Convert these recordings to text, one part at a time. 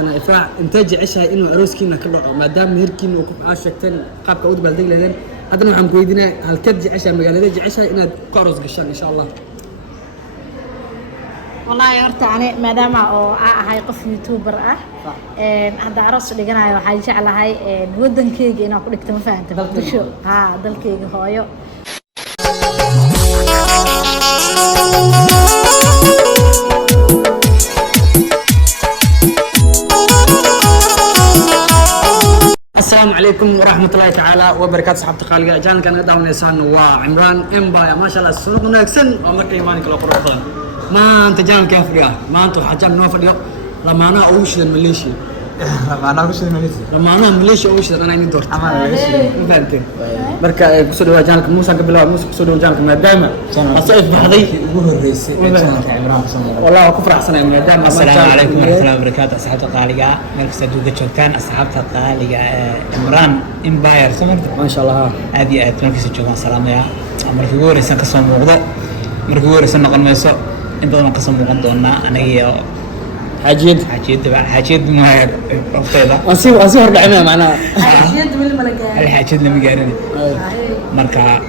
أنا إفراح إنتاج عشها إنه عروسكينا كله ما دام هيركين وكم عاشقتين قاب كأود بالدين لذين هذا نحن قويدنا هالكد عشها مقالة عشها إنها قارص قشان إن شاء الله. والله horta ani maadaama oo ahay qof youtuber ah hada aroos dhiganayo waxaan jeclahay wadankeyga inaan ku dhigto ma fahantaa bulsho dalkeyga hooyo السلام عليكم ورحمة الله تعالى وبركاته صحبتي خالقة جان كان داون إنسان وعمران إمبايا ما شاء الله السنوك ناكسن ومركي إيمانك لو قرطان ما أنت جان كيف يا ما أنت حجان نوفر اليوم لما أنا أوش الماليشي لما أنا ماليشي أوش أنا عندي دور ما فهمت مركا كسر جانك موسى قبل موسى كسر جانك من دائما الصيف بحضي والله كفر أحسن من دائما. السلام عليكم ورحمة الله وبركاته أصحابتي القالقة ملك سدوقة شوكان أصحابتي القالقة عمران إمباير سمرت ما شاء الله هذه ملك سدوقة سلام يا مركي ورسان كسم موضوع مركي ورسان نقل ميسو إنت ما قسم موضوعنا أنا حاجيد ما أفتيدا أصير دعنا معنا حاجيد من الملكات الحاجيد لم يقارني مركا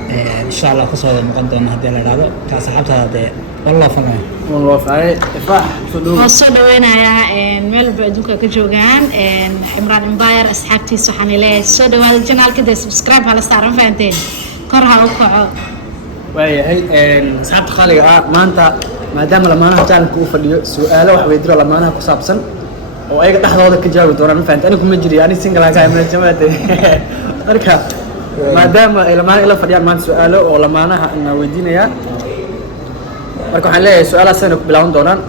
إن شاء الله قصة مقدمة هذا هذا كأصحابتها هذا والله فنان والله فعي إفراح وصلنا وين يا ميل بعدوك كجوجان عمران إمباير أصحابتي سبحان الله صدق هذا القناة كده سبسكرايب على صار فانتين كرها وقعوا وهي أصحابتي خالقة ما أنت ما دام لما أنا جالك وفديو سؤال واحد يدري لما أنا كسابسن وأي قد أحد كجاوب دوران فانت أنا كم مجري أنا سينجل هاي من الجماعة أركب ما دام لما أنا إلا فديان ما سؤاله ولا ما أنا إنه ودينا يا marka waxaan leeyahay su'aalaha sano ku bilaaban doonaan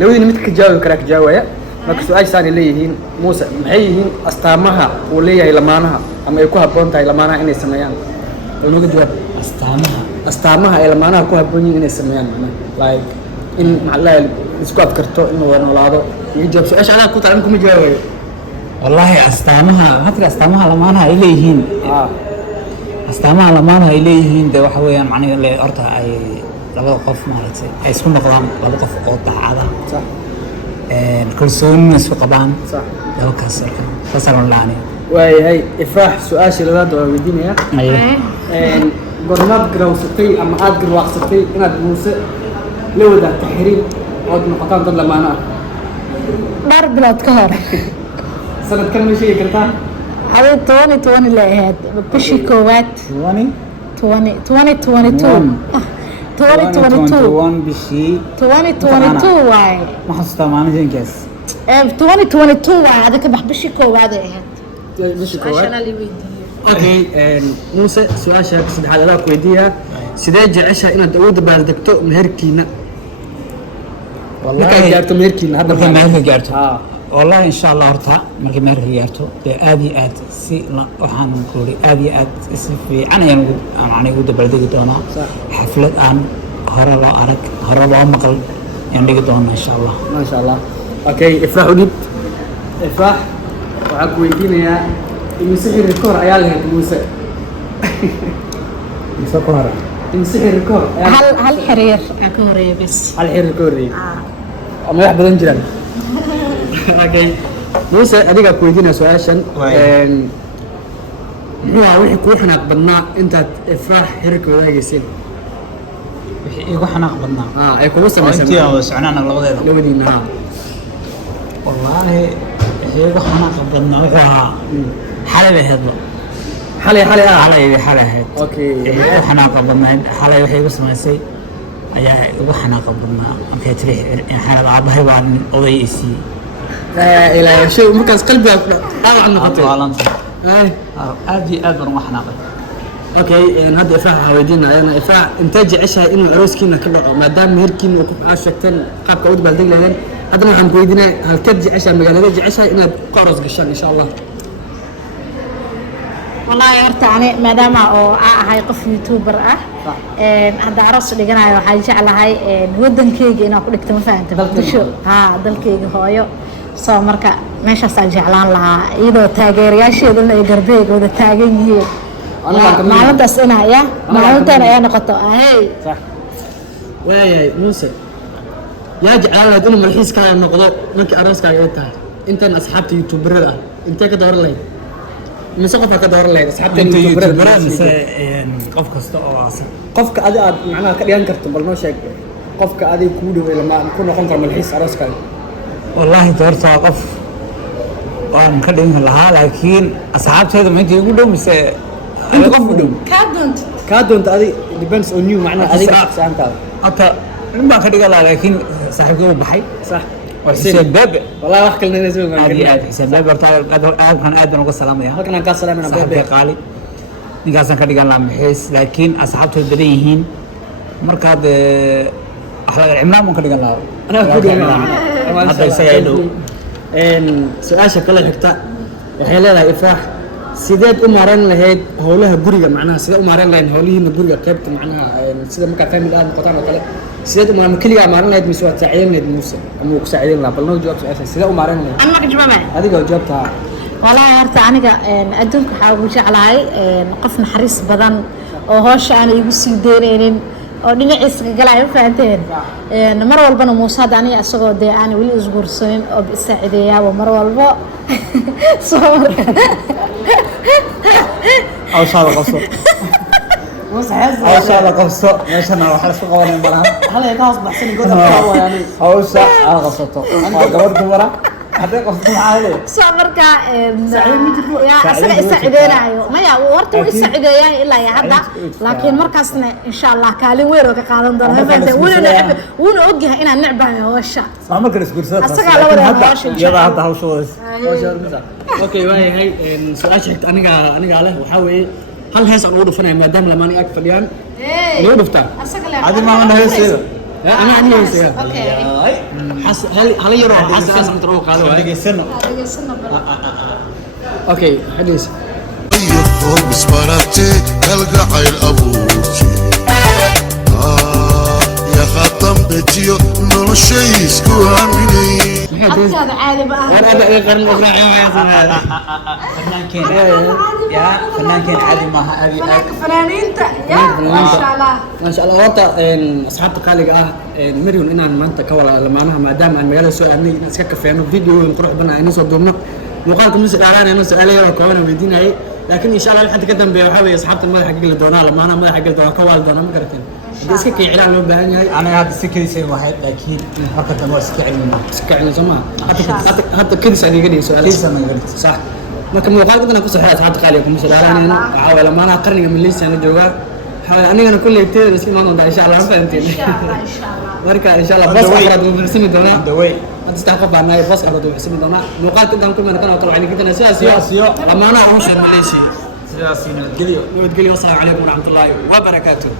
labadiina mid ka jawaabi kara ka jawaabaya marka su'aashaani leeyihiin Muuse maxay yihiin astaamaha uu leeyahay lamaanaha ama ay ku habboon tahay lamaanaha inay sameeyaan uga jawaab astaamaha ay lamaanaha ku habboon yihiin inay sameeyaan like in macallaa isku afkarto inuu wada noolaado iyo jawaab su'aasha ku taran kuma jawaabayo wallahi astaamaha lamaanaha ay leeyihiin astaamaha lamaanaha ay leeyihiin de waxa weeyaan macnaheedu le horta ay laba qof maaragtay ay isku noqdaan laba qof oo daacada صح kalsooni isku qabaan صح laba kaas fasalan laani waayahay ifraax su'aasha labaad waa weydiinaya gormaad garawsatay ama aad garwaaqsatay inaad Muuse la wadaagto xiriir oo noqotaan dad lamaana ah dhar bilood ka hor sanadkan ma sheegi kartaa هذا 2020 لا هاد بشي كوات 2022 2022 بشي 2022 واي ما حسيت معنا زين كاس 2022 واي هذاك بحبشي كوات هاد مش كويس عشان اللي ويدي اوكي موسى سؤال شاك صدح على لاك ويديها سيدي جعشها إن داود بالدكتو مهركينا والله جارتو مهركينا هذا مهركي جارتو والله إن شاء الله أرتها مركي مهركي جارتو آدي آد سي وحان نقولي آدي آد في أنا يعني ود بالدكتو دونا حفلة أن هرا لا أرك هرا لا مقل يعني دونا إن شاء الله ما شاء الله اوكي افراح وديب افراح وعك ويدينا يا المسحر الكور عيالها موسى مسكورة المسحر الكور هل حرير كوري بس هل حرير كوري ما يحب بدنجران اوكي موسى اديك كويدينا سؤاشن هو وحي كوحنا قبلنا انت افراح حرك ولاقيسين وحي igu xanaaq badnaa ay kugu sameeyeen intii oo soconaana labadiina wallahi wixii igu xanaaq badnaa wuxuu ahaa xalay hadlo xalay ahayd okay igu xanaaq badnaa xalay wixii igu sameysay ayaa igu xanaaq badnaa markay tiri xalay aabahay baan odayisi ila shay markaas qalbiga dhaawac noqotay aad baan wax xanaaqay اوكي هذا افراح حويدينا انا افراح انتاج عشها انه عروسكينا كله ما دام هيركين وكم عاشقتين قاب كأود بالدين لذين هذا نحن قويدنا هالكد عشها مقالة عشها إنها قارص قشان إن شاء الله. والله horta ani maadaama oo ahay qof youtuber ah hada aroos dhiganayo waxaan jeclahay wadankeyga inaan ku dhigto ma fahantaa bulsho dalkeyga hooyo soo marka meeshaas aan jeclaan lahaa iyadoo taageerayaasheeduna ay garbeegooda taagan yihiin maalintaas maalintan ayaa noqoto صح waayahay Muuse yaa jeclaan lahayd inuu malxiiskaaga noqdo markii arooskaaga ay tahay intaan asxaabta youtuberada ah intee ka dooran lahayd mise qofka ka dooran lahayd asxaabta youtuberada mise qof kasta oo aasan qofka adi aad macnaha ka dhigan karto bal noo sheeg qofka adiga kuu dhow lama ku noqon karo malxiis arooskaaga wallaahi doorta qof waan ka dhigan lahaa laakiin asxaabteeda ma intii ugu dhow mise inta qof u dhow kaa doonta adi depends on you macnaha adiga saantaada hata nin baan ka dhigan lahaa laakiin saaxiibkay u baxay صح وحسين باب والله wax kale inay soo هذه حسين باب aad kan uga salaamaya halkan aan ka salaamana bebe qaali ninkaasan ka dhigan lahaa maxays laakiin asxaabtooda badan yihiin markaad axlaga cimraan baan ka dhigan lahaa ana ku dhigan hadda isaga dhow su-aasha kale xigta waxay leedahay ifraax sideed u maaran lahayd howlaha guriga macnaha sidee u maaran lahayd howlihiina guriga qaybta macnaha sida markaa family aad noqotaan oo kale sideed u maaran kaliya maaran lahayd mise waad saacideyn lahayd muuse ama ku saacideyn lahaa bal noo jawaab su-aasha sidee u maaran lahayd أنا كجماعة adiga jawaabta والله هرت أنا أدونك حاول جعلهاي قفنا حريص بدن وهوش أنا يبصي ديرين oo dhinaciisa galay faanteen mar walbana Muuse dani asagoo de aan wali isguursanin oo isaacideeyaa mar walba soo aw shaada qabso aw shaada qabso meeshana waxa la soo qabanay malaha hal ay ka hasbaxsan go'da waa yani hawsha aad qabsato waa gabadh dumara hadday qabsato maxaa leeyahay soo marka ya asaga isaacideeyo maya warta uu isaacideeyaa ilaa ya hadda laakiin markaasna insha Allah kaalin weyn oo ka qaadan doona faanteen wuuna ogyahay inaan necbahay hawsha ma kala isguursada asaga la wada hawsha iyada hadda hawshoodas okay waayahay su-aasha xigta aniga leh waxaa weeye hal hees aan ugu dhufanayo maadaama lamaani ag fadhiyaan loo dhuftaa asaga la adi maamana heeseeda ana aniga heesaya okay hal yaroo xas aan taro qaado waaye degeysano okay xadiis يخرج بسمرتي القعيل أبوكي يا خطم بتيو نور شيء سكوها مني هذا عالي بقى وانا ابدا قرن ابراهيم فنانكين عادي maaha abi فنانينتا يا ما شاء الله ما شاء الله horta asxaabta qaaliga ah Marion inaan maanta ka wala lamaanaha maadaama aan magaalada soo aadnay inaan iska kafeeno video qurux badan aynu soo duubno muuqaalka muuse dhaqaanayna su'aalaha oo kooban weydiinayay laakiin insha Allah waxa ka dambeeya waxa weeye asxaabta madaxa gali doona lamaanaha madaxa gali doona ka wal doona ma garateen hadii iska kicilaan loo baahan yahay aniga hadda si kaliisay waxay laakiin marka dambe iska cilmi iska cilmi sama hadda kidis adiga dhigay su'aalaha kiisa ma galit صح marka muuqaalka dadna ku saxay asxaabta qaaliga kuma shaqaalaynayna waxa wala lamaanaha qarniga Malaysia na jooga حاول أنا كل يتير اسمه ما إن شاء الله فهمتني إن شاء الله إن شاء الله مركا إن شاء الله بس أفراد وبرسمي دونا دوي ما تستحق بعنا بس أفراد وبرسمي دونا نقاط قدام كل من كان أطلع عليك أنت سياسي لما أنا أوش الماليزي سياسي نتقليو والسلام عليكم ورحمة الله وبركاته